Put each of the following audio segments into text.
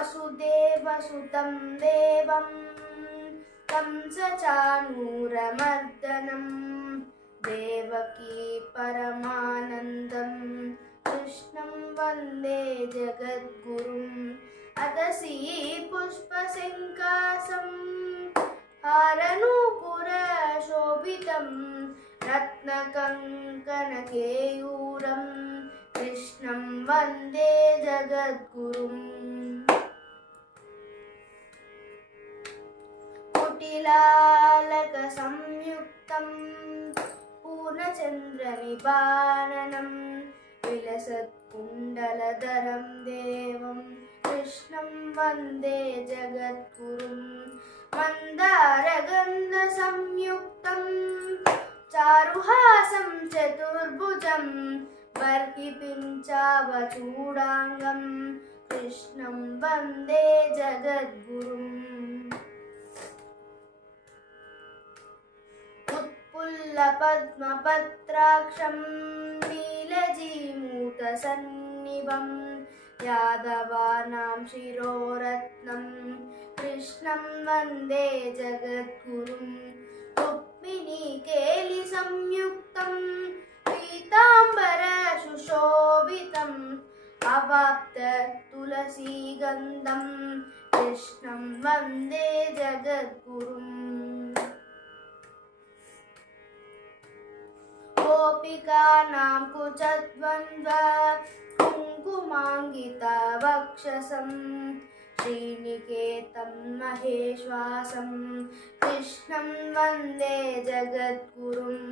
वासुदेवसुतं देवं कंसचाणूरमर्दनं देवकी परमानन्दं कृष्णं वन्दे जगद्गुरुम् अतसी पुष्पशङ्कासं हारनूपुरशोभितं रत्नकङ्कणकेयूरं कृष्णं वन्दे जगद्गुरुम् कुटिलालकसंयुक्तं पूर्णचन्द्रनिबाणनं विलसत्कुण्डलधरं देवं कृष्णं वन्दे जगद्गुरुम् मन्दारगन्धसंयुक्तं चारुहासं चतुर्भुजं बर्हिपिञ्चावचूडाङ्गं कृष्णं वन्दे जगद्गुरुम् उत्पुल्लपद्मपत्राक्षं नीलजीमूतसन्निभं यादवानां शिरोरत्नं कृष्णं वन्दे जगद्गुरुम् रुक्मिणीकेलिसंयुक्तं पीताम्बरसुशोभितम् अवाप्ततुलसीगन्धं कृष्णं वन्दे जगद्गुरुम् गोपिकानां कुचद्वन्द्व कुङ्कुमाङ्गितवक्षसं श्रीनिकेतं महेश्वासं कृष्णं वन्दे जगद्गुरुम्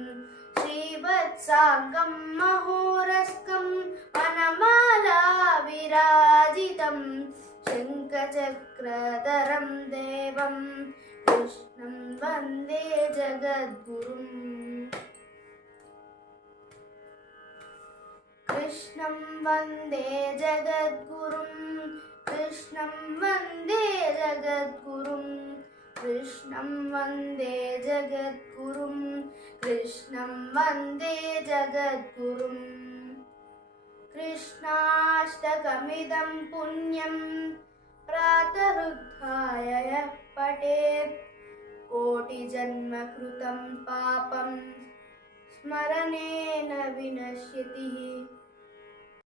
श्रीवत्साङ्गं महोरस्कं वनमाला विराजितं शङ्खचक्रधरं देवं कृष्णं वन्दे जगद्गुरुम् कृष्णं वन्दे जगद्गुरुम् कृष्णं वन्दे जगद्गुरुम् कृष्णं वन्दे जगद्गुरुम् कृष्णं वन्दे जगद्गुरुम् कृष्णाष्टकमिदं पुण्यं प्रातरुत्थाय यः पठेत् कोटिजन्मकृतं पापं स्मरणेन विनश्यति।